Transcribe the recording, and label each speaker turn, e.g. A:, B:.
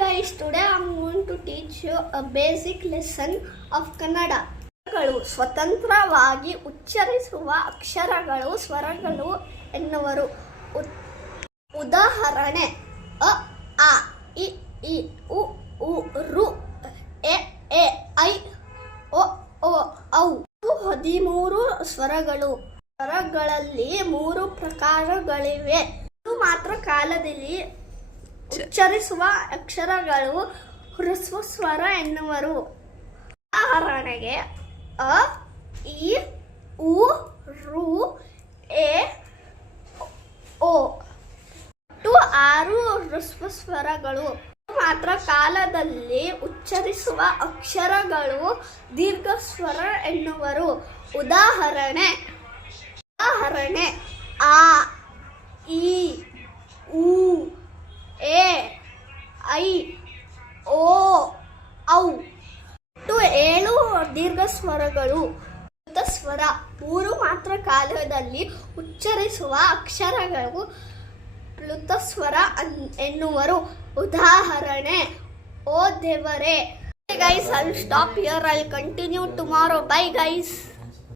A: guys, today I'm going to teach you a basic lesson of Kannada. ಗಳು ಸ್ವತಂತ್ರವಾಗಿ ಉಚ್ಚರಿಸುವ ಅಕ್ಷರಗಳು ಸ್ವರಗಳು ಎನ್ನುವರು. ಉದಾಹರಣೆ ಅ ಆ ಇ ಇ ಉ ಉ ರು ಎ ಎ ಐ ಒ ಓ ಔ. ಹದಿಮೂರು ಸ್ವರಗಳು. ಸ್ವರಗಳಲ್ಲಿ ಮೂರು ಪ್ರಕಾರಗಳಿವೆ. ಇದು ಮಾತ್ರ ಕಾಲದಲ್ಲಿ ಉಚ್ಚರಿಸುವ ಅಕ್ಷರಗಳು ಹೃಸ್ವ ಸ್ವರ ಎನ್ನುವರು. ಉದಾಹರಣೆಗೆ, ಅ, ಇ, ಉ, ರು, ಎ, ಓ. ಒಟ್ಟು ಆರು ಹೃಸ್ವ ಸ್ವರಗಳು ಮಾತ್ರ ಕಾಲದಲ್ಲಿ ಉಚ್ಚರಿಸುವ ಅಕ್ಷರಗಳು ದೀರ್ಘ ಸ್ವರ ಎನ್ನುವರು. ಉದಾಹರಣೆ ಉದಾಹರಣೆ ಆ ಇ ಉ ಎ ಐ, ಓ, ಔ. ಒಟ್ಟು ಏಳು ದೀರ್ಘ ಸ್ವರಗಳು. ಸ್ವರ. ಮೂರು ಮಾತ್ರ ಕಾಲದಲ್ಲಿ ಉಚ್ಚರಿಸುವ ಅಕ್ಷರಗಳು. ಪ್ಲುತಸ್ವರ ಎನ್ನುವರು. ಉದಾಹರಣೆ, ಓ ದೇವರೇ. Guys I stop here I continue tomorrow bye guys